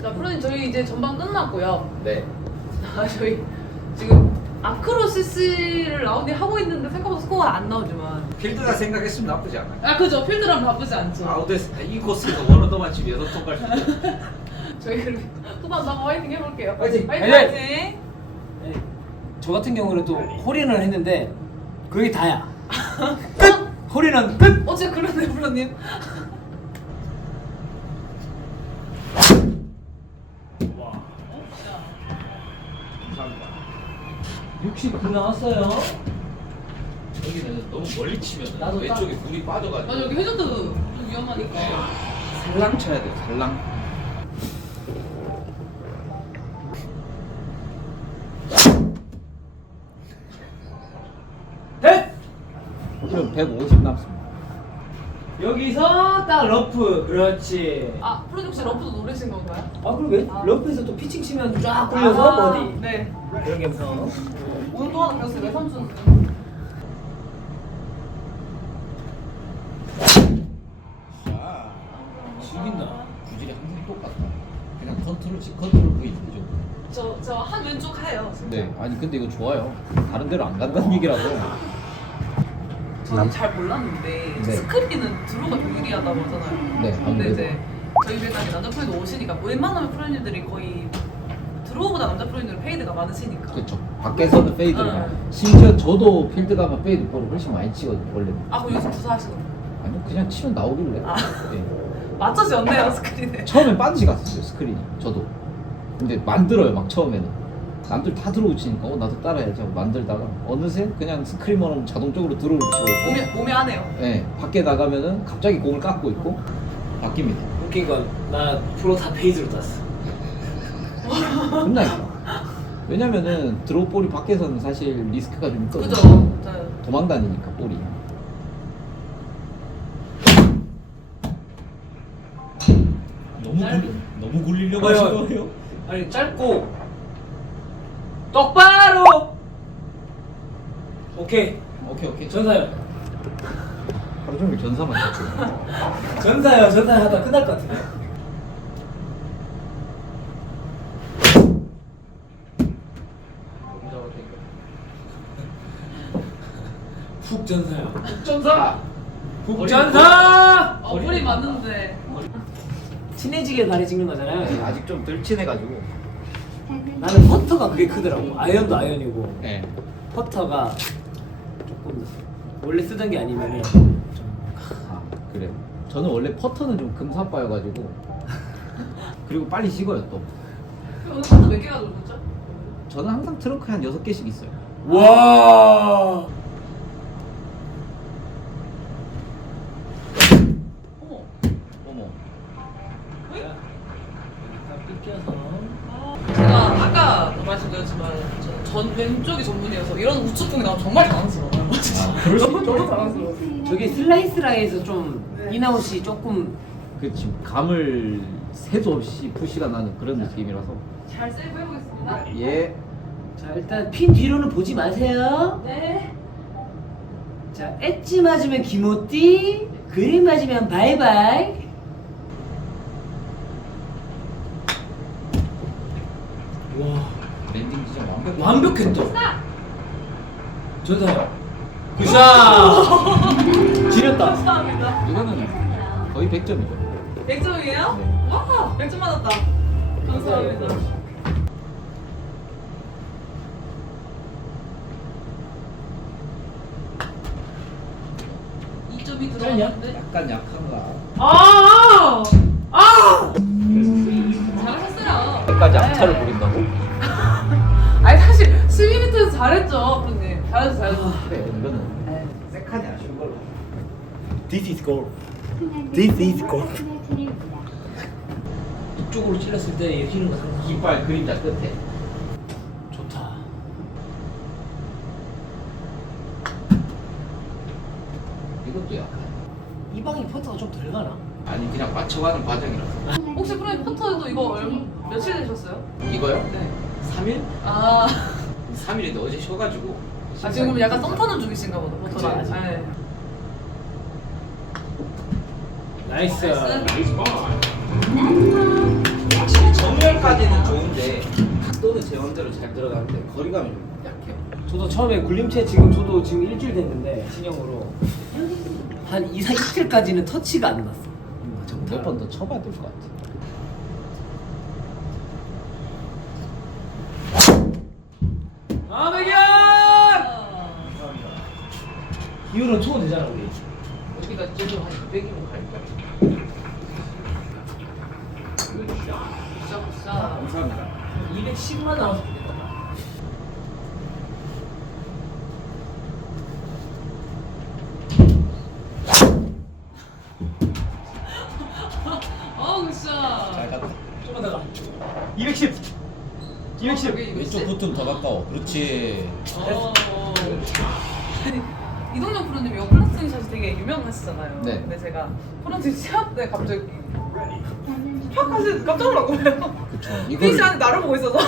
자, 프로님 저희 이제 전반 끝났고요. 네. 저희 지금 아크로시스를 라운딩 하고 있는데 생각보다 스코어가 안 나오지만. 필드라 생각했으면 나쁘지 않아요. 아 그죠. 필드라면 나쁘지 않죠. 아우데스 이 코스에서 원어더만 치면 6통 갈 수 있어요. 저희 그럼 후반 한번 화이팅 해볼게요. 화이팅! 화이팅! 화이팅! 화이팅! 네. 저 같은 경우는 또 홀인을 했는데 그게 다야. 끝! 홀인은 끝! 어째 그러네 프로님. 감사합니다. 69 나왔어요. 여기는 너무 멀리 치면 나도 왼쪽에 물이 빠져가지고. 맞아 여기 해저드 좀 위험하니까. 살랑 쳐야 돼요. 살랑. 넷! 그럼 150 남습니다. 여기서 딱 러프. 그렇지. 아 프로님 혹시 러프도 노리신 건가요? 아 그럼 왜? 아. 러프에서 또 피칭 치면 쫙 굴려서 버디. 네. 그런 감성. 오늘 또 하나 배웠어요. 외삼촌. 죽인다. 구질이 항상 똑같다. 그냥 컨트롤 V 되죠. 저 한 왼쪽 하예요. 네. 아니 근데 이거 좋아요. 다른 데로 안 간다는 얘기라서. 저는 잘 몰랐는데 네. 스크린은 드로우가 더 유리하다고 하잖아요. 네, 근데 아무래도. 이제 저희 배당에 남자 프로님도 오시니까 웬만하면 프로님들이 거의 드로우보다 남자 프로님들은 페이드가 많으시니까. 그렇죠. 밖에서는 페이드가. 응. 심지어 저도 필드 가면 페이드 볼을 훨씬 많이 치거든요. 원래. 아 그럼 요즘 투사하시는 거예요? 아니요 그냥 치면 나오길래. 아. 네. 맞춰졌네요 스크린에. 처음엔 반드시 갔었어요 스크린이. 저도. 근데 만들어요 막 처음에는. 남들 다 들어오 치니까 나도 따라야지 하고 만들다가 어느새 그냥 스크린만 자동적으로 들어오고 치고 있고. 몸이 하네요. 네, 밖에 나가면은 갑자기 공을 깎고 있고 바뀝니다. 웃긴 건 나 프로 다 페이드로 땄어. 끝나니까. 왜냐면은 드로우 볼이 밖에서는 사실 리스크가 좀 있거든요. 그죠? 맞아요. 도망 다니니까 볼이. 너무 굴리려고 아유. 하신 거예요? 아니 짧고 똑바로. 오케이. 오케이. 전사요. 하루 종일 전사만 했죠. 전사요 하다 끝날 것 같은데. 훅 전사요. 전사. 훅 전사. 어플이 맞는데. 친해지게 다리 찍는 거잖아요. 아직 좀 덜 친해가지고. 나는 퍼터가 그게 크더라고. 아이언도 아이언이고 네. 퍼터가 조금 원래 쓰던 게 아니면은 아 그래. 저는 원래 퍼터는 좀 금사빠여가지고. 그리고 빨리 식어요 또. 오늘 카드 몇 개가 들어있죠? 저는 항상 트렁크에 한 6개씩 있어요. 와. 어머. 어머. 제가 아까도 말씀드렸지만 전 왼쪽이 전문이어서 이런 우측공이 나오면 정말 당황스러워요. 너무 당황스러워. 저게 슬라이스라인에서 좀 인아웃이 조금 그 지금 감을 새도 없이 푸시가 나는 그런 느낌이라서. 잘 세이브 해보겠습니다. 예. 자 일단 핀 뒤로는 보지 마세요. 네. 자 엣지 맞으면 기모띠, 그린 맞으면 바이바이. 와 랜딩 지점 완벽. 완벽했다. 전사요. 굿샷. 지렸다. 감사합니다. 이거는 거의 100점이죠. 100점이에요? 네. 와, 100점 맞았다. 감사합니다. 이 점이 들어갔는데? 약간 약한가. 아! 아! 잘하셨어요. 끝까지 악차를 부린다고? 아니 사실 12m에서 잘했죠, 프로님. 잘했어. 그래 이거는 세칸이 아쉬운 걸로. This is goal. This is goal. 이쪽으로 찔렀을 때 휘는 거 상관. 깃발 그림자 끝에. 좋다. 이것도 약한. 이 방이 퍼터가 좀 덜 가나? 아니 그냥 맞춰가는 과정이라서. 혹시 프로님 포터도 이거 며칠 되셨어요? 이거요? 네. 3일? 아, 3일인데 어제 쉬어가지고. 지금 약간 썸 타는 중이신가 보다, 포터가. 그치, 그치. 네. 나이스. 나이스. 확실히 정은 잘 들어가는데 거리감이 좀 약해요. 저도 처음에 굴림체 저도 지금 일주일 됐는데 신형으로 한 2-3일까지는 터치가 안 났어. 몇 번 더 쳐봐야 될 것 같아. 백연! 이유는 초원 되잖아 우리. 여기가 쟤도 한 200이면 갈 거야. 굿샷. 감사합니다. 210만 나와서 되겠다. 굿샷. 잘 갔다. 조금만 더 가. 210. 210. 왼쪽 붙으면 더 가까워. 그렇지. 아니, 이동영 프로님이 플러스윙 샷이 되게 유명하시잖아요. 네. 근데 제가 프로님 시합 때 갑자기 팍 하시 깜짝 놀란 거예요. 그쵸. 이빈 씨한테 나를 보고 있어서.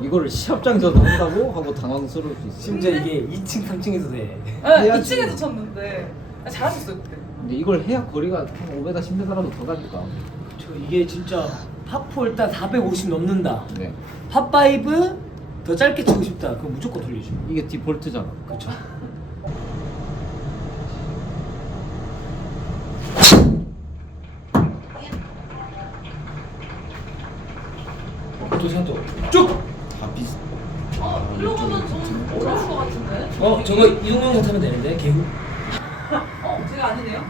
이거를 시합장에서도 한다고 하고 당황스러울 수 있어. 심지어 이게 2층, 3층에서 돼. 네, 해야지. 2층에서 쳤는데 잘하셨어요 그때. 근데 이걸 해야 거리가 한 5m, 10m라도 더 가니까. 이게 진짜 파4 일단 450 넘는다. 네. 파5 더 짧게 치고 싶다. 그럼 무조건 돌리죠. 이게 디폴트잖아. 그렇죠. 또 생각 쭉. 다 비슷. 일로 가면 좀 어려울 것 같은데. 저거 이동영상 타면 되는데 개구. 제가 아니네요.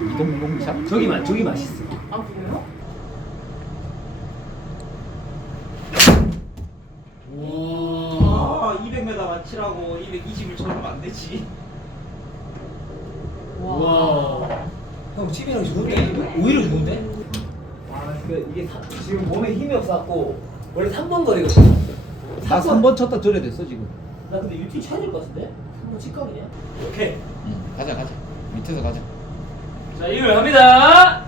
이동용샷? 저기 맛있어. 아 그래요? 와, 200m만 치라고 220을 쳐주면 안 되지. 와. 형 칩이랑 좋은데? 오히려 좋은데? 와, 이게 지금 몸에 힘이 없어갖고 원래 3번 거리거든. 나 3번 쳤다 저래 됐어 지금. 나 근데 유티 쳐야 될 것 같은데? 3번 칠각이냐? 오케이. 응, 가자. 밑에서 가자. 자, 이글 합니다.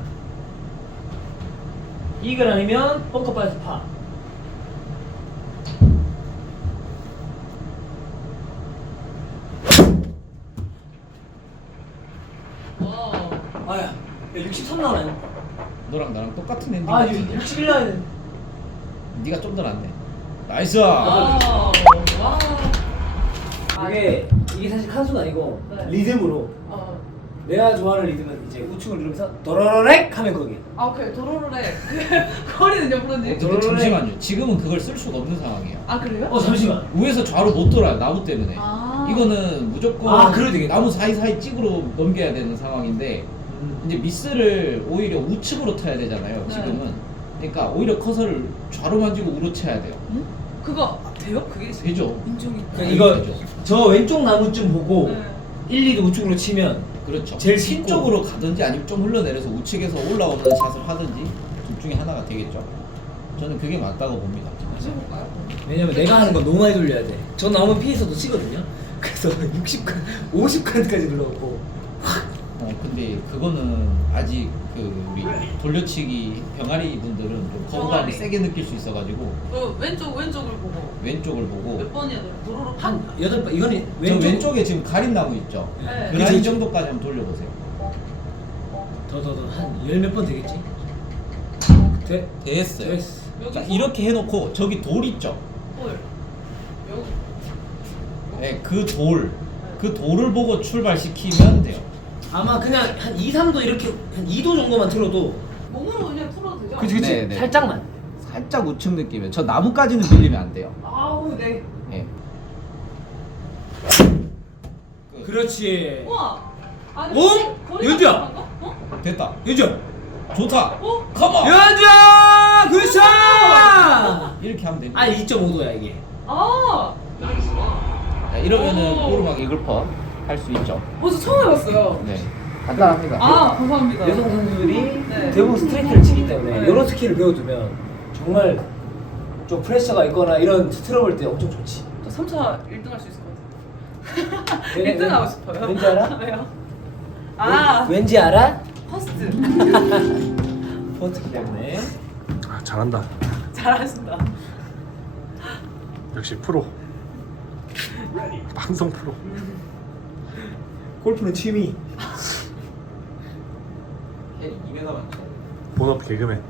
이글 아니면 벙커 빠져서 파. 와. 아야, 63 나오네. 너랑 나랑 똑같은 엔딩. 아, 같은데? 61 나와야 돼. 네가 좀 더 낫네. 나이스. 와. 이게 사실 칸수가 아니고 네. 리듬으로 어. 내가 좋아하는 리듬은 이제 우측을 누르면서 도로로렉 하면 거기. 아 오케이 도로로래. 거리는요 프로님? 근데 잠시만요. 지금은 그걸 쓸 수가 없는 상황이에요. 아 그래요? 잠시만. 우에서 좌로 못 돌아요. 나무 때문에. 아. 이거는 무조건 아, 그래도 되겠다. 나무 사이사이 찍으로 넘겨야 되는 상황인데 이제 미스를 오히려 우측으로 타야 되잖아요. 네. 지금은. 그러니까 오히려 커서를 좌로 만지고 우로 쳐야 돼요. 응? 그거 돼요? 그게 되죠. 인정이. 그러니까 이거 되죠. 저 왼쪽 나무쯤 보고 네. 1, 2도 우측으로 치면 그렇죠. 제일 신 쉽고. 쪽으로 가든지 아니면 좀 흘러내려서 우측에서 올라오는 샷을 하든지 둘 중에 하나가 되겠죠. 저는 그게 맞다고 봅니다. 다시 해볼까요? 왜냐면 내가 하는 건 너무 많이 돌려야 돼. 저 나무 피해서도 치거든요. 그래서 60칸, 50칸까지 눌러갖고 근데 그거는 아직 그 우리 돌려치기 병아리 분들은 좀 거부감을 병아리. 세게 느낄 수 있어가지고 그 왼쪽을 보고 왼쪽을 보고 몇 번이야 돼? 도로로 한 8번, 이거는 저 왼쪽에 지금 가린 나무 있죠? 네. 그 라인 정도까지 한번 돌려보세요. 더 한 10몇 번 되겠지? 됐어요. 됐어. 자, 여기서? 이렇게 해놓고 저기 돌 있죠? 홀. 여기. 네, 그 돌을 보고 출발시키면 돼요. 아마 그냥 한 2, 3도 이렇게 한 2도 정도만 틀어도 몸으로 그냥 풀어도 되죠? 그치 네, 네. 살짝만. 살짝 우측 느낌이에요. 저 나무까지는 밀리면 안 돼요. 아우 네. 네. 그렇지. 우와. 아니, 오? 거리가 연주야. 비슷한가? 어? 됐다. 유죠. 좋다. 어? 컴온. 연주야! 굿샷! 이렇게 하면 됩니다. 아 2.5도야 이게. 아. 자, 이러면은 오. 오르막 이글퍼 할 수 있죠. 저 처음 해봤어요. 네. 간단합니다. 아 감사합니다. 여성 선수들이 네. 대부분 스트레이트를 치기 때문에 네. 이런 스킬을 배워두면 정말 좀 프레셔가 있거나 이런 트러블 때 엄청 좋지. 저 3차 1등 할 수 있을 것 같아요. 왜- 1등 하고 싶어요. 왠지 알아? 왜요? 아 왠지 알아? 퍼스트. 포트기 때문에. 아, 잘한다. 잘하신다. 역시 프로. 방송 프로. 골프는 취미. 2m만 쳐. 본업 개그맨.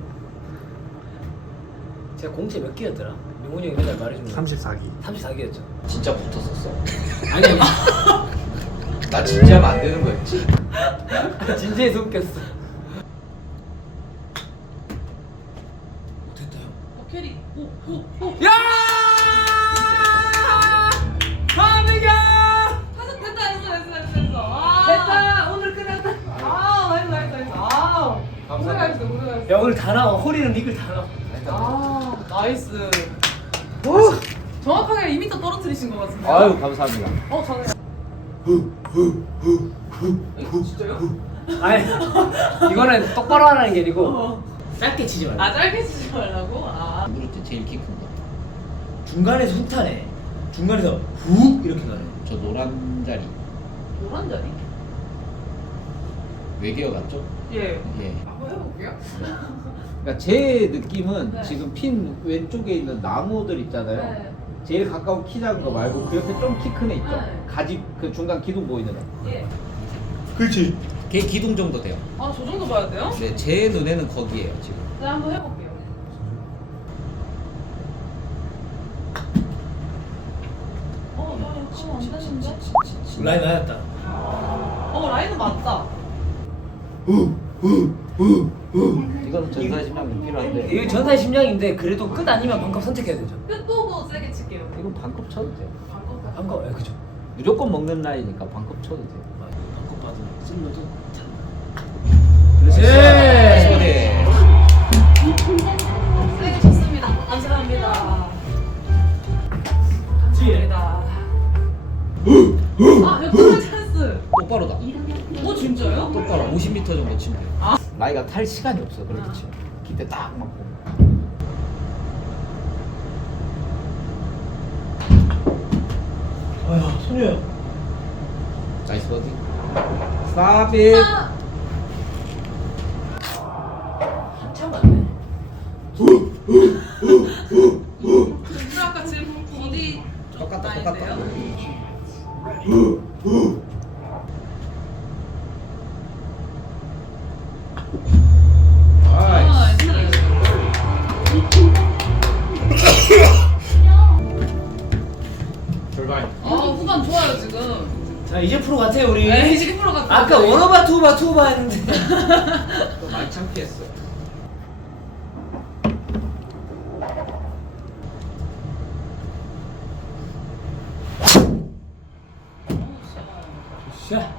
제가 공채 몇 개였더라? 명훈이 형이 맨날 말해주는 거 34기. 34기였죠. 진짜 붙었었어. 아니 아니. 나 진짜 하면 안 되는 거였지. 진지해서 웃겼어. 됐다 형. 캐리. 오. 야! 하민가! 하자 됐다. 아. 됐다. 오늘 끝났다. 나이스. 아. 감사합니다. 고생하셨어. 야 오늘 다 나와. 허리는 미글 다 나와. 아, 나이스. 오! 정확하게 2m 떨어뜨리신 것 같은데. 아유 감사합니다. 잘해요. 진짜요? 아니 이거는 똑바로 하라는 게 아니고 짧게 치지 말고. 짧게 치지 말라고? 아. 무릎 때 제일 키 큰 거. 중간에서 훅 타네. 중간에서 훅 이렇게 가네. 저 노란 자리. 노란 자리? 외계어 같죠? 예. 예. 한번 해볼게요. 그러니까 제 느낌은 네. 지금 핀 왼쪽에 있는 나무들 있잖아요. 네. 제일 가까운 키 작은 거 말고 그 옆에 좀 키 큰 애 있죠. 네. 가지 그 중간 기둥 보이는 애. 예. 그렇지. 걔 기둥 정도 돼요. 아, 저 정도 봐야 돼요? 네, 제 눈에는 거기에요 지금. 네, 한번 해볼게요. 그럼 안 되는데? 라인 나였다. 라인은 맞다. 이건 전사심량이 필요한데 이거 전사의 심장인데 그래도 끝 아니면 반컵 선택해야 되죠. 끝 보고 세게 칠게요. 이건 반컵 쳐도 돼요. 반컵, 그죠. 무조건 먹는 라인이니까 반컵 쳐도 돼요. 반컵 봐도 쓸려도 찬. 그렇지. 네. 세게 쳤습니다. 감사합니다. 감사합니다. 역전의 찬스. 똑바로다. 오, 진짜요? 똑바로 50m 정도 치면 돼요. 아. 라이가 탈 시간이 없어 그렇게 치면. 기대 딱 맞고. 아야, 손이야. 나이스 버디. Stop it. 한참 맞네. 우리 아까 지금 어디 똑같다, 라인인데요? 나이스. 출발. 후반 좋아요 지금. 자, 이제 프로 같아요, 우리. 네, 지금 프로 같아요. 아까 원오바 투오바 했는데. 또 많이 창피했어. 자.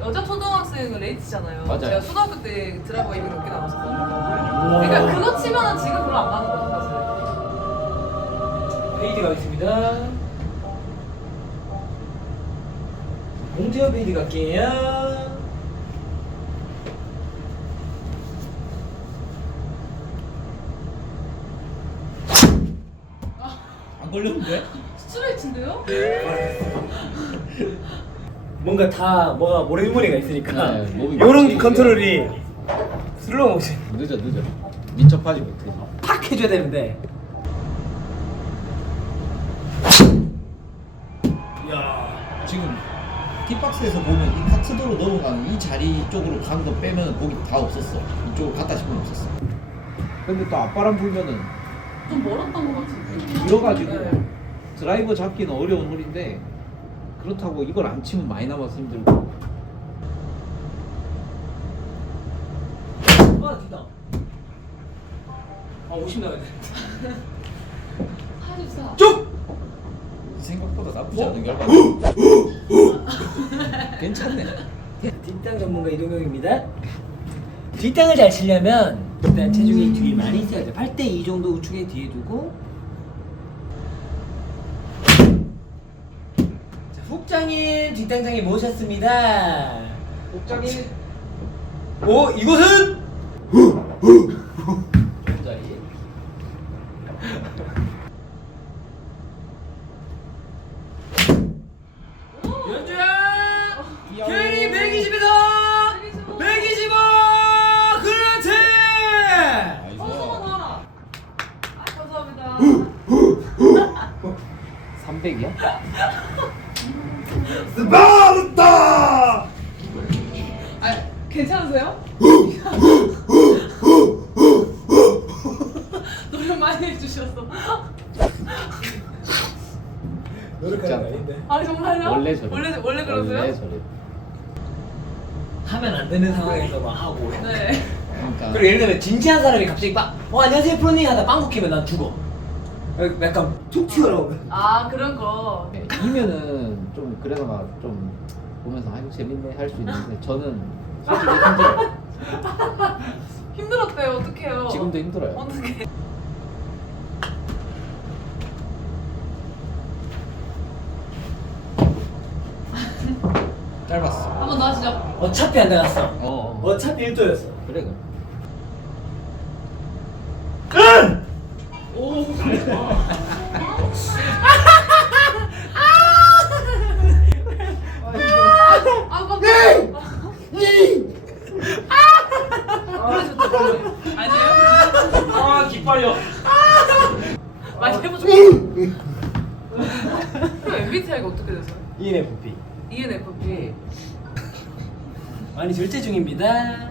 여자 초등학생은 레이트잖아요. 맞아요. 제가 초등학교 때 드라이버 200 넘게 나왔었거든요. 그러니까 그거 치면은 지금 별로 안 가는 거죠 사실. 페이드 가겠습니다. 공태현 페이드 갈게요. 안 걸렸는데? 스트레이트인데요? 뭔가 다 뭐가 모래모래가 있으니까 네, 몸이 요런 맞지. 컨트롤이 슬로우 모션 늦어. 민첩하지 못해. 팍 해줘야 되는데. 야, 지금 kit박스에서 보면 이 카트도로 넘어가는 이 자리 쪽으로 간 거 빼면 거기 다 없었어. 이쪽으로 갔다 싶으면 없었어. 근데 또 앞바람 불면은 좀 멀었던 것 같은데. 밀어가지고 네. 드라이버 잡기는 어려운 홀인데 그렇다고 이걸 안 치면 많이 남아서 힘들고. 아 뒤다. 아 50 나가야 돼. 하십사. 쭉. 생각보다 나쁘지 않은 결과. 괜찮네. 뒷땅 전문가 이동영입니다. 뒷땅을 잘 치려면 일단 체중이 뒤에 많이 있어야 돼. 8대 2 정도 우측에 뒤에 두고. 자, 훅장인 뒷땅장이 모셨습니다. 복장이 오 이곳은 자리. 연주야 캐리 120에서 125 그렇지. 성공은 하라. 감사합니다. 300이야? 스파르타! 괜찮으세요? 노력 많이 많이 해주셔서. 노력하는 거 아닌데. 아 정말요? 원래 저래. 원래 그러세요? 원래 저래. 하면 안 되는 상황에서 막 하고. 네. 그러니까 그리고 예를 들면 진지한 사람이 갑자기 안녕하세요 프로님 하다 빵 먹히면 난 죽어. 약간 툭 튀어나오고. 아 그런 거. 네, 이면은 좀 그래도 좀 보면서 아이고 재밌네 할 수 있는데 저는 솔직히 힘들어요. 힘들었대요. 어떡해요? 지금도 힘들어요. 어떡해. 짧았어. 한 번 더 하시죠. 어차피 안 나갔어. 어차피 1도였어. 그래 그래. 오. 아 깜짝이야. 아니에요? 아 기빨려. 많이 해보죠. 그럼 MBTI가 어떻게 되세요? ENFP. ENFP. 많이 절제 중입니다.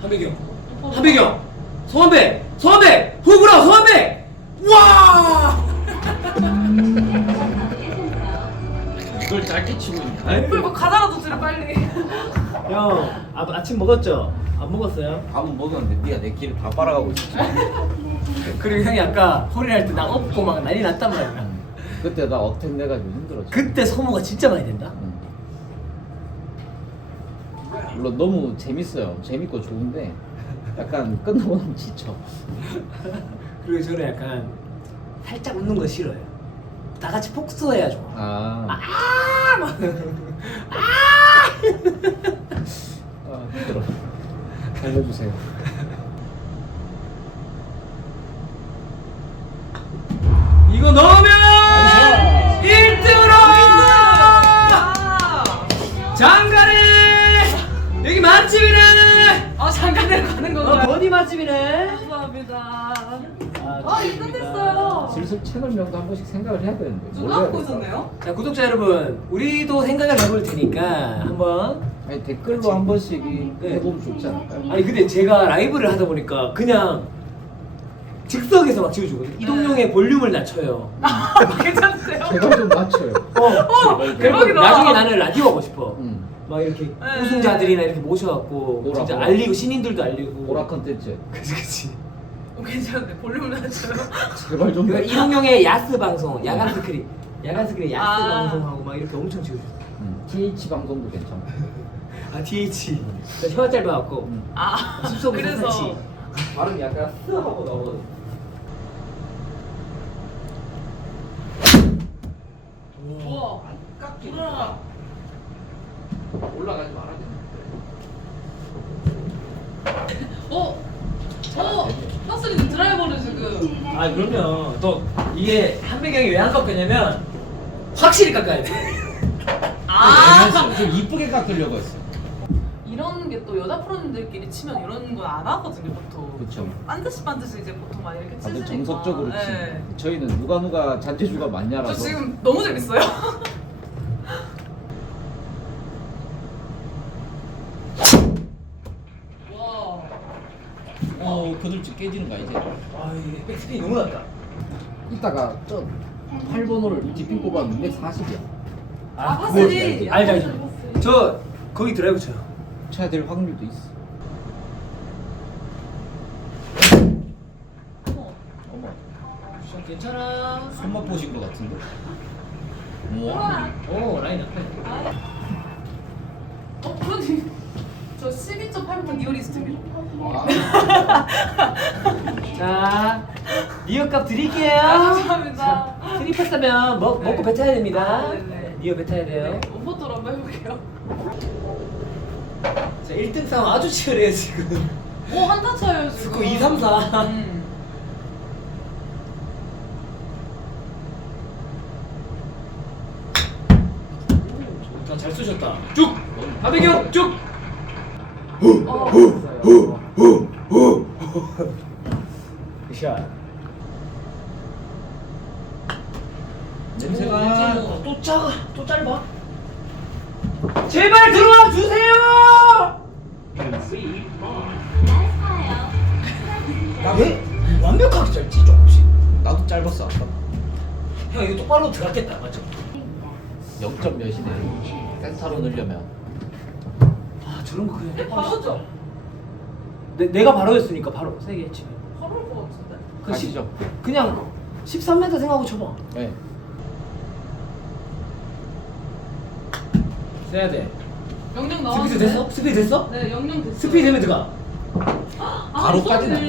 한배경. 한배경. 소환배. 소환배. 후구라 소환배. 와. 이걸 짧게 치고 있냐? 그리고 가다라도 들어 빨리. 형 아침 먹었죠? 안 먹었어요? 밥은 먹었는데 네가 내 길을 다 빨아가고 있었지. 그리고 형이 아까 홀을 할 때 나 업고 막 난리 났단 말이야. 그때 나 억텐 내가지고 힘들었지. 그때 소모가 진짜 많이 된다. 응. 물론 너무 재밌어요. 재밌고 좋은데 약간 끝나고 나면 지쳐. 그리고 저는 약간 살짝 웃는 거 싫어요. 다 같이 폭소해야 좋아. 아 힘들어. 알려주세요. 이거 넣으면 1등으로 장가래 여기 맛집이네. 장가대로 가는 건가요? 버디 맛집이네. 감사합니다. 아, 이거 끝냈어요. 슬슬 채널명도 한 번씩 생각을 해야 되는데. 누가 뭘 하고 해야 될까? 있었네요? 자 구독자 여러분, 우리도 생각을 해볼 테니까 한번. 아니 댓글로 한 번씩 해보면 좋지 않을까요? 아니 근데 제가 라이브를 하다 보니까 그냥 즉석에서 막 지어주거든요. 이동용의 볼륨을 낮춰요. 괜찮으세요? 제발 좀 맞춰요. 그리고 대박이다. 나중에 나는 라디오 하고 싶어. 응. 막 이렇게 네. 우승자들이나 이렇게 모셔갖고 오라, 진짜 오라. 알리고 신인들도 알리고. 오락 컨텐츠. 그치. 괜찮은데 볼륨을 낮춰요? 제발 좀 그 맞춰. 이동용의 야스 방송, 야간 스크린 야스 아. 방송하고 막 이렇게 엄청 지어줬어. TH 방송도 괜찮아. 아 DH. 저 혀가 짧아갖고 아 습속이 그래서 사사치. 발음이 약간 스하고 나오거든. 우와 깎이라. 올라가지 말아야 돼. 하슬이는 드라이버를 지금. 아 그러면 또 이게 한배경이 왜 안 깎였냐면 확실히 깎아야 돼. 아 좀 이쁘게 깎으려고 했어. 이런 게 또 여자 프로님들끼리 치면 이런 건 안 하거든요 보통. 그쵸. 반드시 이제 보통 많이 이렇게 치시니까. 다들 정석적으로 치. 네. 저희는 누가 잔재주가 많냐라서. 저 지금 너무 재밌어요. 와. 그늘집 깨지는 거 이제. 아 이게 백스핀이 너무 낮다. 이따가 저 8번 홀을 뒷핀 꼽았는데 40이야. 아 파슬이. 알지. 저 거기 드라이브 쳐요. 쳐야 될 확률도 있어. 어머, 괜찮아. 손맛 보신 거 같은데? 우와. 오 라인 앞에. 프로님 저 12.8m 리얼리스트입니다. 자 리어값 드릴게요. 감사합니다. 트리패스면 먹고 뱉어야 됩니다. 아, 네네. 리어 뱉어야 돼요. 원포토로 한번 해볼게요. 자 1등 싸움 아주 치열해요 지금. 오 한타 차요 지금. 스코어 2, 3, 4. 좋다 잘 쏘셨다. 쭉. 하배경 쭉. 샷. 냄새가 또 작아, 또 짧아. 제발 들어와 주세요. 들었어 아까. 형 이거 똑바로 들어갔겠다 맞죠? 0점 몇이네. 센터로 넣으려면. 아 저런 거 그냥 똑바로 바로죠? 내가 바로 했으니까 바로 세게 했지. 바로일 것 같은데? 가시죠. 그냥 13m 생각하고 쳐봐. 네. 세야 돼. 영영 나왔는데? 스피드 됐어? 스피드 됐어? 네, 영영 됐어. 스피드 되면 들어가. 바로까지는 안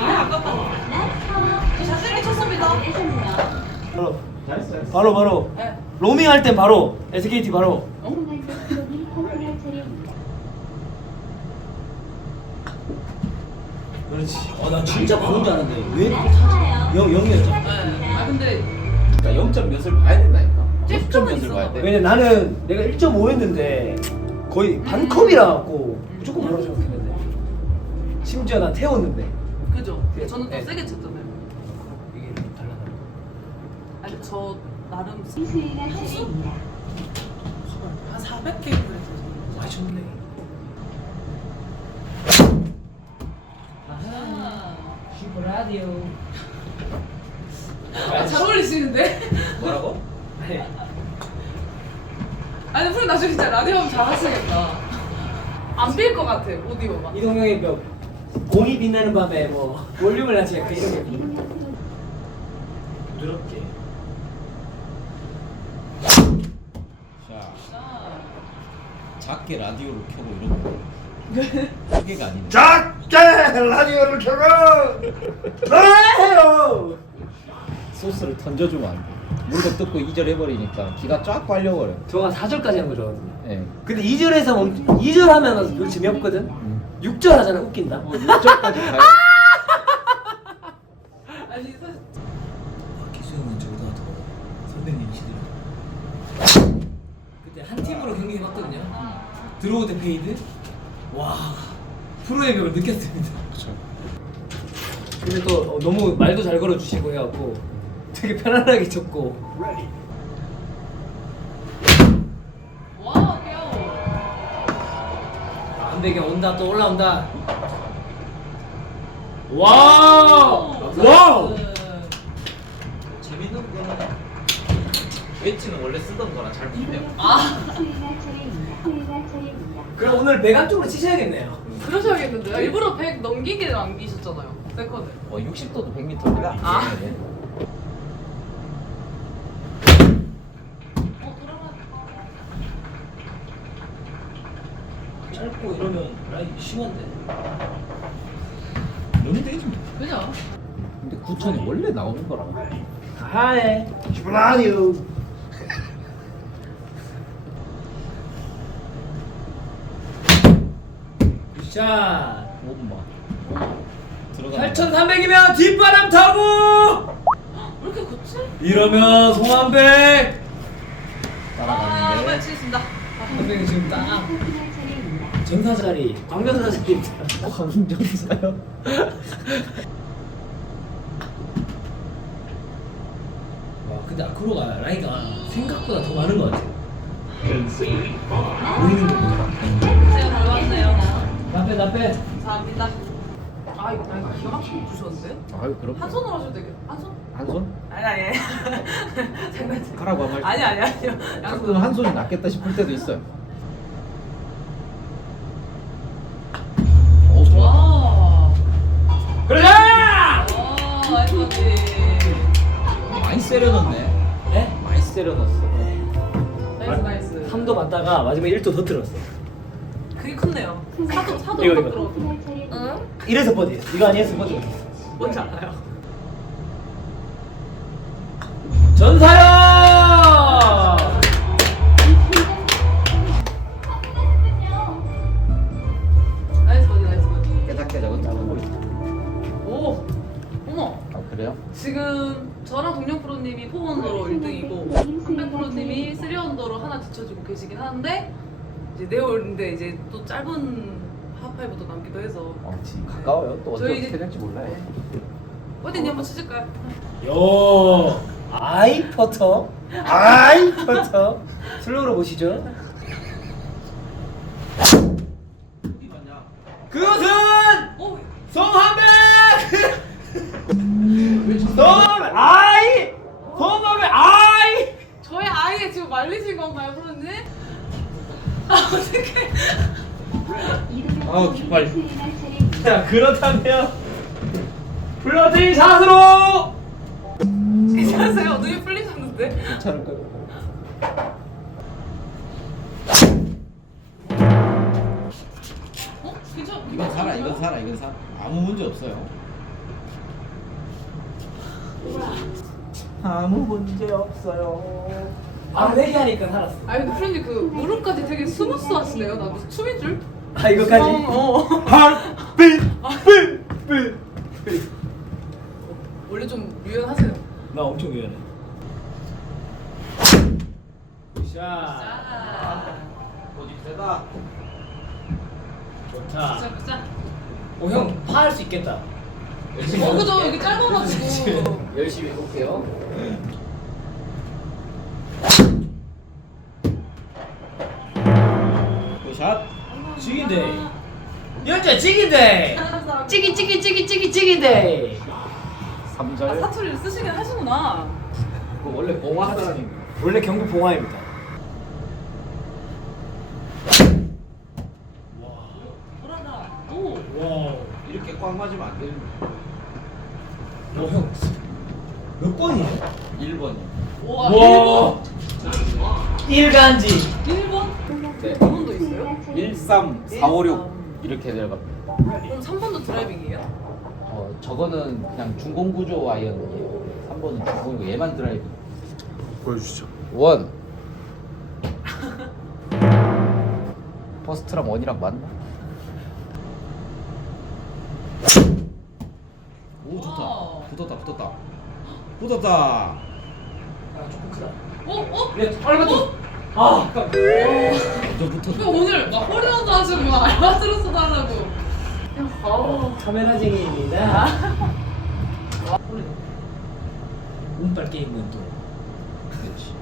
아, 아깝다. 저 자신있게 쳤습니다. 바로. 네. 로밍 할 땐 바로 SKT 바로. 그렇지. 나 진짜 바로인 줄 알았는데 왜 이렇게 타지? 0이었죠. 네. 아, 근데 그러니까 0점 몇을 봐야 된다니까. 쬐끔은 0점 몇을 있었나 봐야 돼. 왜냐 나는 내가 1.5 했는데 거의 반컵이라 갖고 무조건 바로 생각했는데 심지어 난 태웠는데 그죠? 저는 또 네. 세게 쳤잖아요. 이게 달라. 아니, 저 나름 수위가 한 차례입니다. 400K 그랬어요. 많이 쳤네. 슈퍼 라디오. 아, 잘 어울리시는데? 뭐라고? 네. 아니, 프로 나중에 진짜 라디오 하면 잘 하시겠다. 안 빌 것 같아, 오디오가. 이동형의 몇 공이 빛나는 밤에 뭐 볼륨을 낮춰 이런 게 부드럽게. 자, 아, 작게 라디오를 켜고 이런 거. 크게가 아니네. 작게 라디오를 켜고 노래해요. 소스를 던져주면 안 돼. 물건 뜯고 2절 해버리니까 기가 쫙 빨려버려. 저가 4절까지 하는 거 좋아하거든요. 예. 근데 2절에서 2절 하면 별로 재미없거든. 6절 하잖아 웃긴다. 6절까지 가야 아니, 사실. 기수형은 저보다 더 선배님이시더라고요. 그때 한 팀으로 경기 해봤거든요. 들어올 때 페이드. 와 프로의 벽을 느꼈습니다. 근데 또 너무 말도 잘 걸어주시고 해갖고 되게 편안하게 쳤고. 와, 귀여워. 안배경 온다 또 올라온다. 와우. 재밌는 거는 웨지는 원래 쓰던 거랑 잘 붙네요. 아, 수위가 차례입니다. 수위가 차례입니다. 그럼 오늘 배관 쪽으로 치셔야겠네요. 그러셔야겠는데요? 일부러 100 넘기게 남기셨잖아요, 세컨을. 60도도 100m입니다. 아. 네. 짧고 이러면 라인 심한데. 너무 되지 뭐. 그죠? 근데 9천이 원래 나오는 거라. 하이. 슈퍼 라디오. 샷. 5분만. 들어가. 8,300이면 뒷바람 타고. 왜 이렇게 걷지? 이러면 송한백. 아, 따라가는데. 빨리 치겠습니다. 한백이 지금 딱 수위가 차례입니다. 정사 자리, 광전사 자리입니다. 광정사요? 와, 근데 아크로가 라인가 생각보다 더 많은 것 같아요. 보이는 것보다. 제가 잘 봤네요. 나빼. 감사합니다. 아, 이거 기가 막히게 주셨는데? 아유 그럼. 한 손으로 하셔도 되겠다. 한 손? 한 손? 아니. 장난치. 하라고 하면 할게. 아니요. 가끔 한 손이 낫겠다 싶을 때도 있어요. 오 좋아. 와. 그러자! 와, 나이스 버디. 많이 세려 넣네. 네? 많이 세려 넣었어. 나이스. 3도 맞다가 마지막에 1도 더 들었어. 그게 컸네요. 사도 이거. 못 들어. 수위가 차례입니다. 응? 이래서 버디. 이거 아니었으면 버디 못했어. 뭔지 알아요? 전사요! 나이스 버디. 깨작깨작은 작은 거 있어. 오, 어머. 아 그래요? 지금 저랑 동영 프로님이 4언더로 1등이고 한백 프로님이 3언더로 하나 뒤쳐지고 계시긴 하는데 이제 네올인데 이제 또 짧은 하파이브도 남기도 해서 지금 가까워요. 또 저희 언제 이제- 어떻게 될지 몰라요. 어디니 한번 치실까요? 요 아이 퍼터 슬로우로 보시죠. 그것은 오! 송한백. 왜 아이 소범의 아이. 저의 아이에 지금 말리신 건가요, 프로님? 아 어떡해. 아우, 기빨. 수행할 차례입니다. 자 그렇다면 플러팅 샷으로. 괜찮으세요? 눈이 풀리셨는데? 괜찮을까요? 어? 괜찮? 이건 살아, 이건 살아, 이건 살아. 아무 문제 없어요. 아무 문제 없어요. 아 회개하니까 살았어. 아니 근데 프로님 그 무릎까지 되게 스무스 하시네요. 나 무슨 춤인 줄? 아 이거까지. 어. 삐삐삐삐. 원래 좀 유연하세요. 나 엄청 유연해. 굿샷. 자, 고집 세다. 좋다. 보자 보자. 형 파할 수 있겠다. 그죠? 여기 짧아가지고. 열심히 해볼게요. 샷. 찍인데. 연자 찍인데. 찍인데. 3절. 아, 사투리를 쓰시긴 하시구나. 원래 봉화 사람입니다. 원래 경북 봉화입니다. 돌아라. 오. 와. 이렇게 꽉 맞으면 안 됩니다. 형. 몇 번이야? 1번이요. 와. 와. 일간지. 1번? 네. 2번도 있어요? 1, 3, 4, 5, 6 이렇게 내려갑니다. 그럼 3번도 드라이빙이에요? 저거는 그냥 중공구조 아이언이에요. 3번은 중공이고 얘만 드라이브. 보여주시죠. 1. 퍼스트랑 1이랑 맞나? 오 좋다. 와우. 붙었다. 붙었다. 아 조금 크다. 어? 그래 빨리 좀. 아. 좀 붙었다. 그 오늘 막 허리너도 하시고 막 알바트로스도 하라고. 카메라쟁이입니다. 운빨 게임은 또. 그렇지.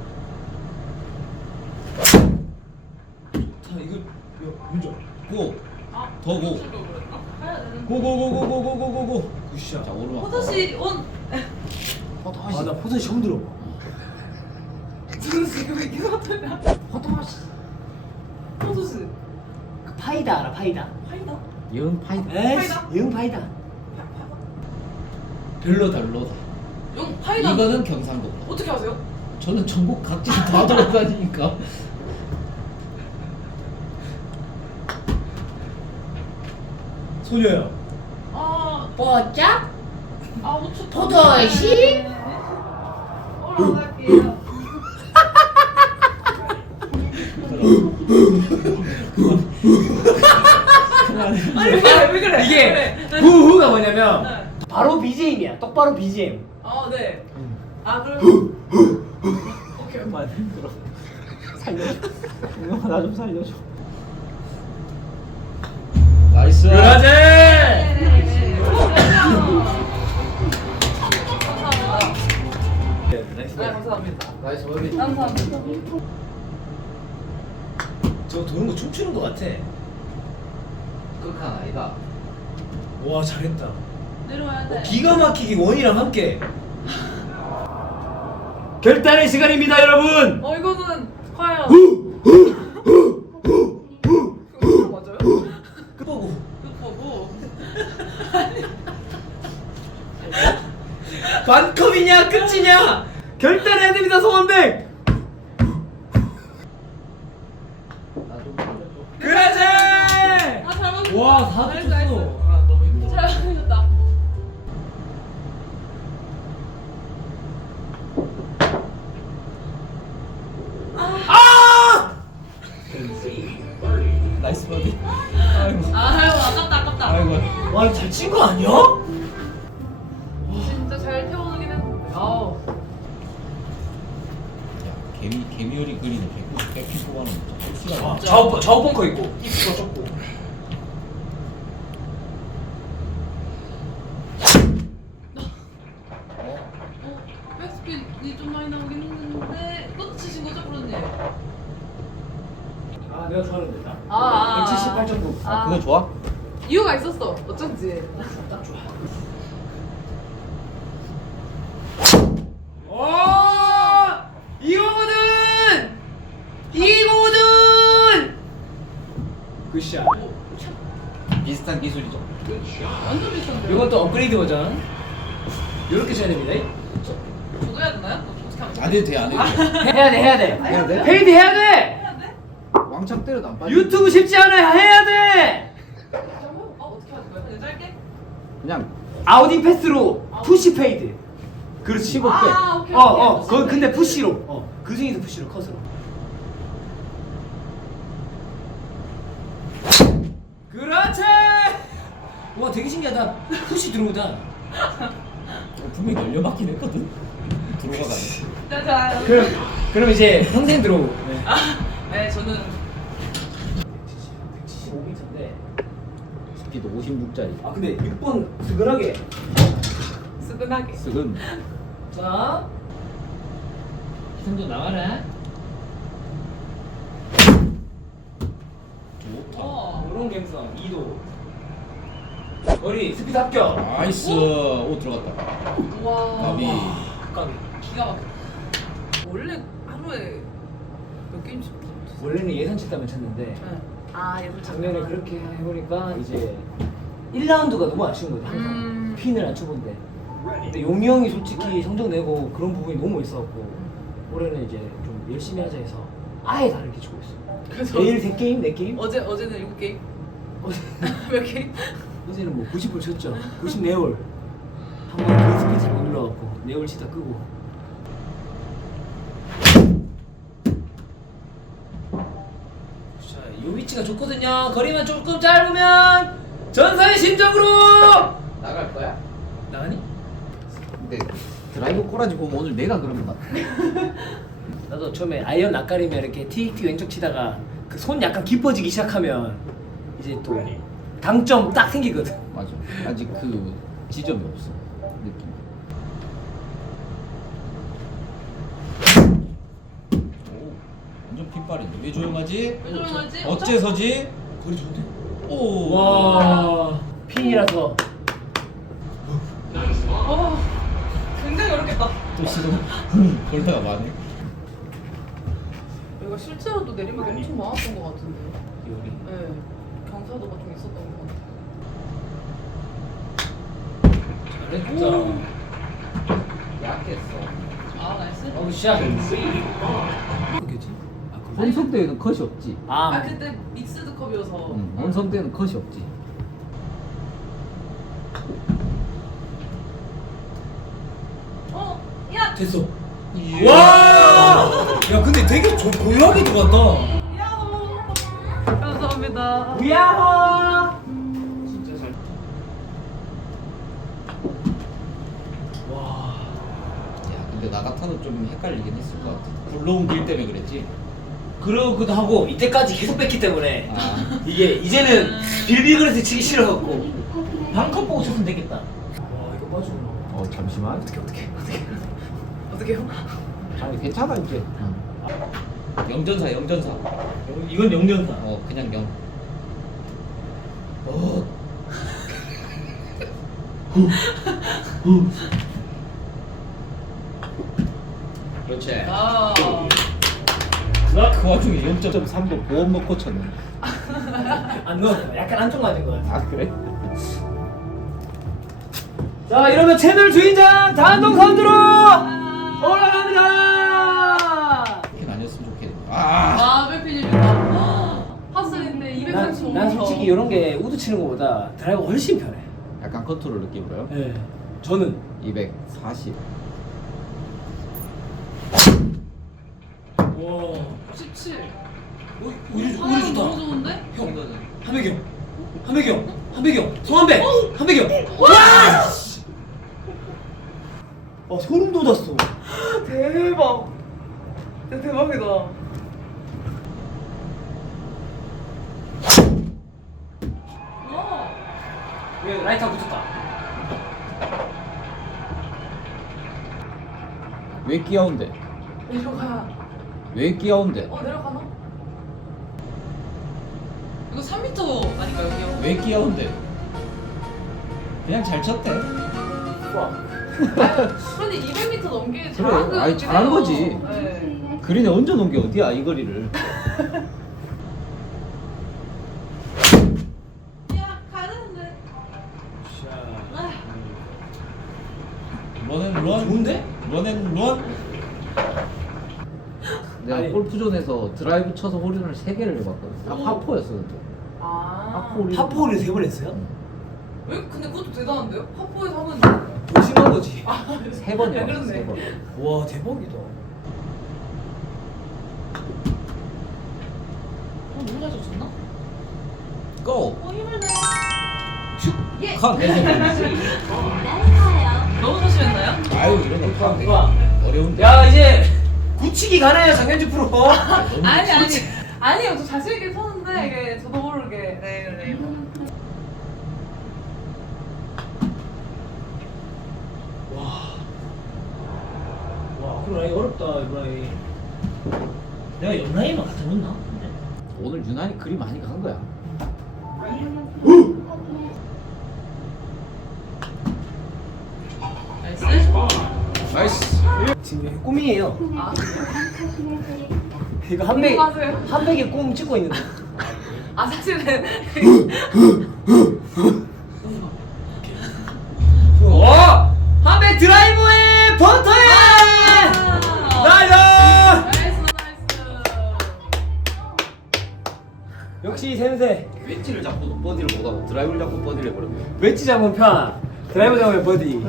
자 이거 윤정. 고. 아, 더 고. 치려고 그랬나? 해야 되는데. 고고고고고고고고고. 굿샷. 자 오르막. 포토시 온. 아나 포즈 처음 들어. 지금 왜 계속 하냐? 포토시. 포토시. 그 파이다 알아 파이다. 파이다. 영 파이다. 에이씨 응 파이다. 별로다. 용 파이다. 이거는 경상도. 어떻게 하세요? 저는 전국 각지를 다 돌아다니니까. 소녀야. 아, 뽀짝? 아, 5초. 포토시? 올라갈게요. 아니 왜 그래? 이게 네. 후후가 뭐냐면 네. 바로 BGM이야. 똑바로 BGM. 아 네. 아 그럼. 오케이. 많이 힘들어. 살려줘. 우영아 나 좀 살려줘. 나이스. 그라제. 네. 감사합니다. 네 감사합니다. 나이스 버디. 감사합니다. 저 도는 거 춤추는 거 같아. 끝칸 아니다. 와 잘했다. 내려와야 돼. 기가 막히게 원이랑 함께. 결단의 시간입니다, 여러분. 이거는 과연. 그거 맞아요? 끝보고. 끝보고. 반컵이냐 끝이냐 결단해야 됩니다, 소원백. 나좀 살려줘. 그라제. 아 잘 맞았어. 와, 다 나이스, 붙었어. 나이스. 아 너무 힘들어. 잘 맞았다. 나이스 버디. 아이고. 아유 아깝다. 아이고. 와, 이거 잘 친 거 아니야? 진짜 잘 태워놓긴 했는데. 아우. 야 개미열이 그리네. 190 뽑아놓은 거. 아, 좌우 벙커 있고 입구가 좁고. 백스핀이 좀 많이 나오긴 했는데 이것도 치신 거죠, 프로님? 아, 내가 좋아하는 데다. 아. 178 정도. 아. 그거 좋아? 이유가 있었어. 어쩐지. 딱 좋아. 굿샷. 비슷한 기술이죠. 완전 비슷한데. 이건 또 업그레이드 버전. 이렇게 쳐야 됩니다. 저도 해야 되나요? 어떻게 하면 안 해도 돼, 안 해도 돼. 해야 돼, 해야 돼. 해야 돼? 페이드 해야 돼. 해야 돼? 왕창 때려도 안 빠져. 유튜브 쉽지 않아요. 해야 돼. 한번 해볼까? 어떻게 하는 거야? 그냥 짧게? 그냥 아웃인 패스로 푸시 페이드. 그렇지. 15배. 아, 오케이. 오케이. 그건 근데 푸시로. 그 중에서 푸시로 컷으로. 그렇지. 와 되게 신기하다. 푸시 들어오다. 분명히 열려맞긴 했거든. 들어가다니. 짜잔. 그럼 이제 평생 들어오. 네. 네, 저는 175m인데. 스피드 56짜리. 아 근데 6번 스근하게. 스근하게. 쓱은 자. 희선도 나와라. 좋다. 어. 이런 감성 2도. 거리 스피드 합격. 나이스. 오 들어갔다. 와. 가비. 가비. 기가 막혀. 원래 하루에 몇 게임씩 쳤지? 원래는 예선치 따면 쳤는데 네. 아, 예술 작년에 그렇게 해보니까 이제 1라운드가 너무 아쉬운 거죠 항상 핀을 안 쳐본데 근데 용이 형이 솔직히 성적 내고 그런 부분이 너무 있어갖고 올해는 이제 좀 열심히 하자 해서 아예 다르게 치고 있어. 그래서 내일 3게임? 4게임? 어제는 7게임? 몇 게임? 어제는 뭐 90을 쳤죠. 94홀 한번 그 스피드 잘못 눌러갖고 4홀 치다 끄고. 자, 이 위치가 좋거든요. 거리만 조금 짧으면 전사의 심정으로 나갈 거야? 나가니? 근데 드라이브 꼬라지 보면 오늘 내가 그런 것 같아. 나도 처음에 아이언 낯가리면 이렇게 틱틱 왼쪽 치다가 그 손 약간 깊어지기 시작하면 이제 또 당점 딱 생기거든. 맞아. 아직 그 지점이 없어. 느낌. 오, 완전 핏발인데 왜 조용하지? 왜 조용하지? 어째서지? 거리 좋은데? 오. 와 핀이라서 굉장히 어렵겠다. 또 싫어. 걸다가 많네. 여기가 실제로도 내리막이 엄청 많았던 것 같은데. 요리. 네. 경사도가 좀 있었던 것 같아. 잘했다. 약했어. 아, 나이스. 굿샷. 그겠지? 혼성 때에는 컷이 없지. 아, 그때 믹스드 컵이어서. 혼성 때는 컷이 없지. 야! 됐어. 와! 야 근데 되게 고요하게 들어갔다. 야호! 감사합니다. 야호! 진짜 잘. 와. 야, 근데 나 같아도 좀 헷갈리긴 했을 것 같아. 굴러온 길 때문에 그랬지. 그러기도 하고 이때까지 계속 뺐기 때문에 아. 이게 이제는 빌빌그레스 치기 싫어갖고 방컵 보고 쳤으면 되겠다. 와 이거 맞아. 잠시만. 어떻게요? 아니 괜찮아 이제. 영전사. 이건 영전사. 그냥 영. 그렇지. 아. 그 와중에 0.3도 보험 넣고 쳤네. 안 넣었어. 약간 한쪽 맞은 거 같아. 아 그래? 자 이러면 채널 주인장 단독 선두로 올라갑니다. 이렇게 아니었으면 좋겠네. 아. 아, 백피님이다. 하슬인데 235m. 난 솔직히 이런 게 우드 치는 것보다 드라이버 훨씬 편해. 약간 컨트롤 느낌으로요? 네. 저는 240. 와 97. 오히려 너무 좋다. 좋은데? 형 한배경 성한배 한배경 와! 소름 돋았어. 대박. 진짜 대박이다. 와. 왜 라이터 붙었다. 왜 귀여운데? 내려가. 왜 귀여운데? 내려가나? 이거 3m 아닌가요, 여기요? 왜 귀여운데? 그냥 잘 쳤대. 그런데 200m 넘게 그래, 잘한 거 아니, 잘한 거지. 네. 그린에 얹어 놓은 게 어디야 이 거리를. 런. 좋은데? 런앤런. 내가 아니. 골프존에서 드라이브 쳐서 홀인을 3개를 해봤거든. 다 파포였어 근데. 아. 파포. 파포를 3번 했어요? 왜? 근데 그것도 대단한데요? 파포에서 하면 보신한 거지. 3번 야, 해봤어. 그렇네. 3번. 와 대박이다. 너무 잘 쳤나? 고! 힘을 내. 예. 컷! 너무 소심했나요? 아유 이런 거 파. 누가? 어려운데. 야 이제 굳히기 가나요 장현주 프로? 아니요, 저 자신 있게 쳤는데 이게 저도 모르게. 네. 와 그럼 라인 어렵다 이 라인. 내가 옆 라인만 갖다 놓나? 근데? 오늘 유난히 그리 많이 간 거야. 나이스. 나이스. 지금 꿈이에요. 아, 이거 한 하세요. 백의 꿈 찍고 있는데. 아 사실은 와! 한백 드라이브에 버터에! 나이스! 나이스. 역시 센세. 웨지를 잡고 버디를 못하고 드라이브를 잡고 버디를 해버렸네. 웨지 잡으면 편, 드라이브 잡으면 버디.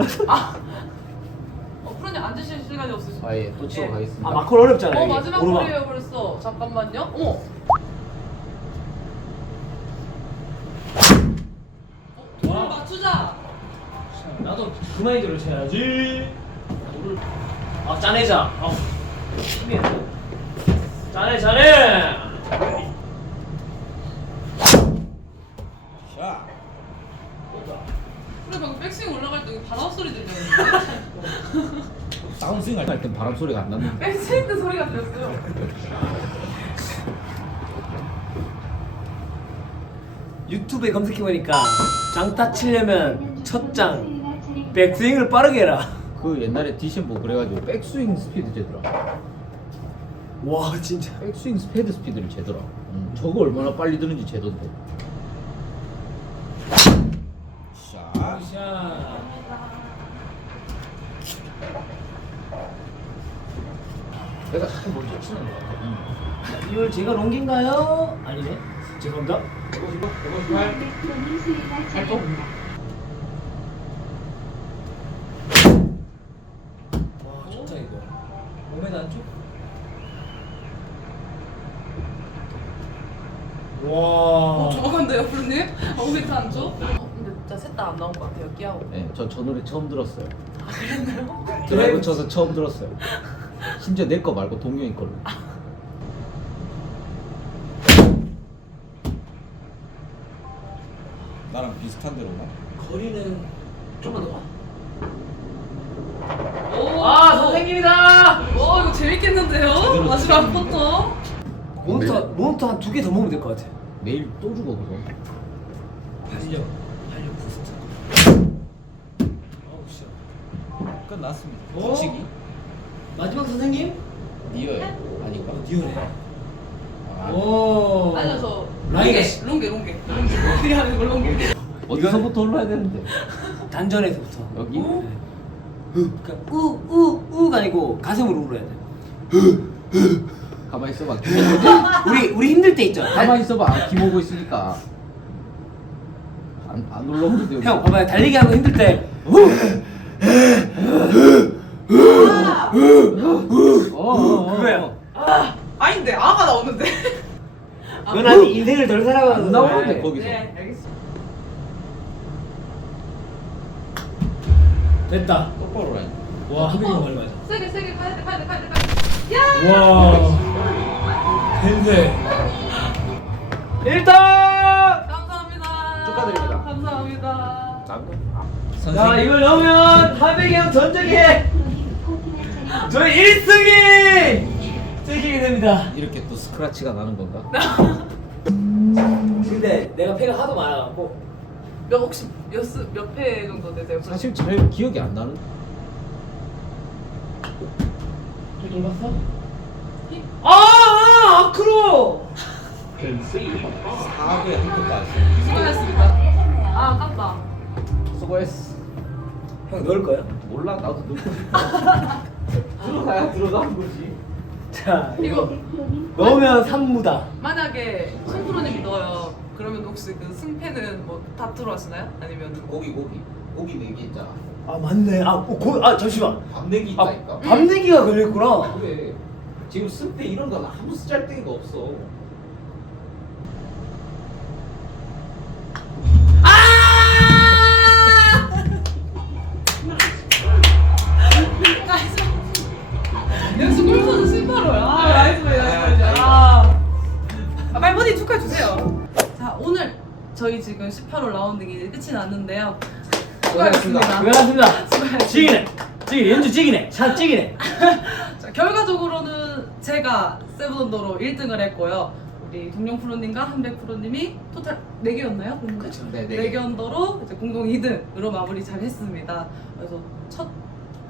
프로님 앉으실 시간이 없으시죠? 아예 또 치고 예. 가겠습니다. 아 마콜 어렵잖아요. 이게. 마지막 오르막. 홀이에요 벌써. 잠깐만요. 어머. 돌을 맞추자. 나도 그 마인드로 쳐야지. 아 짜내자. 아 힘이 안 돼. 짜내. 자. 그래 방금 백스윙 올라갈 때 바람 소리 들렸는데. 다운스윙 할 땐 바람 소리가 안 났는데. 백스윙 때 소리가 들렸어요. 유튜브에 검색해보니까 장타 치려면 첫 장 백스윙을 빠르게 해라. 그 옛날에 디셈보 그래가지고 백스윙 스피드 재더라. 와 진짜. 백스윙 스피드를 재더라. 저거 얼마나 빨리 드는지 재던데. 자. 샷. 내가 자꾸 먼저 치는 거야. 이걸 제가 롱긴가요? 아니네. 죄송합니다. 와 좋다 이거. 5m 안쪽? 와. 정확한데요, 프로님? 5m 안쪽? 근데 진짜 셋 다 안 나온 것 같아요, 끼하고. 네, 저 노래 처음 들었어요. 아, 그랬나요? 드라이브 쳐서 처음 들었어요. 심지어 내 거 말고 동료인 걸로. 나랑 비슷한 데로나? 거리는 좀만 더 가. 오! 아 선생님이다. 오, 이거 재밌겠는데요? 마지막 포터. 몬스터 한 2개 더 먹으면 될 것 같아. 내일 또 죽어 그거. 활력 부스트. 어우 씨. 끝났습니다. 어? 솔직히 마지막 선생님? 니어요. 아닌가? 니오네. 아, 오. 아니요, 저 롱게. 롱게. 어떻게 하는 걸 롱게. 어디서부터 올라야 되는데? 단전에서부터. 여기? 그러니까 우가 아니고 가슴으로 울어야 돼. 가만히 있어봐. 우리 힘들 때 있죠. 가만히 있어봐. 김 오고 있으니까. 안 올라오는데 여기. 형 봐봐요. 달리기 하는 거 힘들 때. 그거야. 아닌데, 아가 나오는데. 넌 아직 인생을 덜 살아가는 안 나오는데 거기서. 네, 알겠습니다. 됐다. 똑바로 해. 와, 한 명이 멀리 맞아. 세게, 가야 돼. 야! 와. 센세. 일단. 감사합니다. 축하드립니다. 감사합니다. 자, 이걸 넣으면 하백이 형 전적에 저희 1승이 찍히게 됩니다. 이렇게 또 스크래치가 나는 건가? 근데 내가 패가 하도 많아갖고 혹시 몇 회 정도 되세요? 사실 잘 기억이 안 나는. 또 돌봤어? 아크로! 4회 한 끝까지. 수고하셨습니다. 아, 아깝다. 수고했어. 형 넣을 거야? 몰라 나도 넣고 싶어. 들어가야 들어가는 거지. 자 이거 넣으면 산무다. 만약에 손프로님이 넣어요. 그러면 혹시 그 승패는 뭐 다투로 하시나요? 아니면 고기 4개 있잖아. 아 맞네. 아 잠시만. 밥 내기 아 있다니까. 밤내기가 걸렸구나. 그래. 지금 승패 이런 건 아무 쓰잘데기가 없어. 여기서 골프는 신바로요. 나이스 플레이. 말보니 축하해 주세요. 자 오늘 저희 지금 18홀 라운딩이 끝이 났는데요. 수고하셨습니다. 고생하셨습니다. 찌기네. 연주 찌기네. 샷 찌기네. 자, 결과적으로는 제가 세븐언더로 1등을 했고요. 우리 동영 프로님과 한백 프로님이 토탈 4개였나요? 그렇죠. 네, 4개 언더로 이제 공동 2등으로 마무리 잘 했습니다. 그래서 첫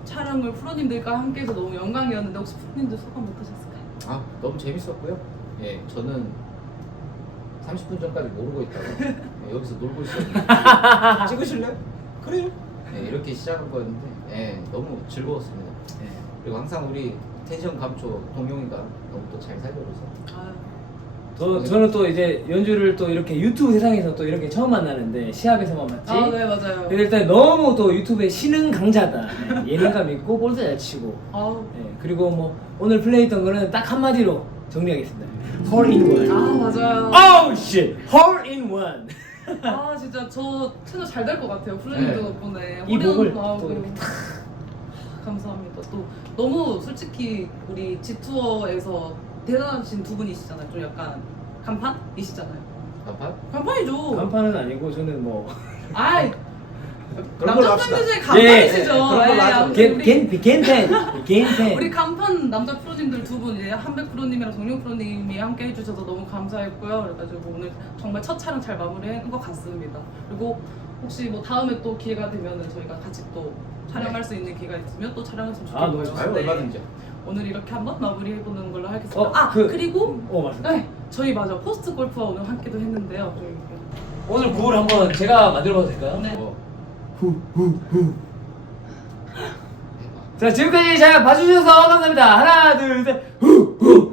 촬영을 프로님들과 함께 해서 너무 영광이었는데 혹시 프로님들 소감 어떠셨을까요? 아 너무 재밌었고요. 예 저는 30분 전까지 모르고 있다가 여기서 놀고 있었는데 찍으실래요? 그래요. 예, 이렇게 시작한 거였는데 너무 즐거웠습니다. 예, 그리고 항상 우리 텐션 감초 동용이가 너무 또 잘 살려줘서 아유. 저는 또 이제 연주를 또 이렇게 유튜브 세상에서 또 이렇게 처음 만나는데 시합에서만 봤지. 아, 네 맞아요. 근데 일단 너무 또 유튜브에 신흥 강자다. 예능감 있고 볼도 잘 치고. 아우. 그리고 뭐 오늘 플레이했던 거는 딱 한마디로 정리하겠습니다. Hole in one. 아 맞아요. Oh shit, hole in one. 아 진짜 저 채널 잘 될 것 같아요. 프로님들 네. 덕분에 이 곡을 홀인원도 하고. 또 이렇게 감사합니다. 또 너무 솔직히 우리 G투어에서 대단하신 두 분이시잖아요. 좀 약간 간판이시잖아요. 간판? 간판이죠. 간판은 아니고 저는 뭐 아이 그런 걸로 남자 합시다. 팬들 중에 예, 간판이시죠. 그런 걸로 예, 하죠. 아무튼 우리 겐팬. 우리 간판 남자 프로님들 두 분 이제 한백 프로님이랑 동용 프로님이 함께 해주셔서 너무 감사했고요. 그래가지고 오늘 정말 첫 촬영 잘 마무리한 것 같습니다. 그리고 혹시 뭐 다음에 또 기회가 되면은 저희가 같이 또 촬영할 수 있는 기회가 있으면 또 촬영했으면 아, 너무 좋겠고요. 아유 얼마든지. 오늘 이렇게 한번 마무리해보는 걸로 하겠습니다. 그리고 맞습니다. 네, 저희 맞아 포스트 골프와 오늘 함께도 했는데요. 저희 오늘 구호를 한번 제가 만들어봐도 될까요? 네. 자 지금까지 잘 봐주셔서 감사합니다. 하나 둘 셋. 후.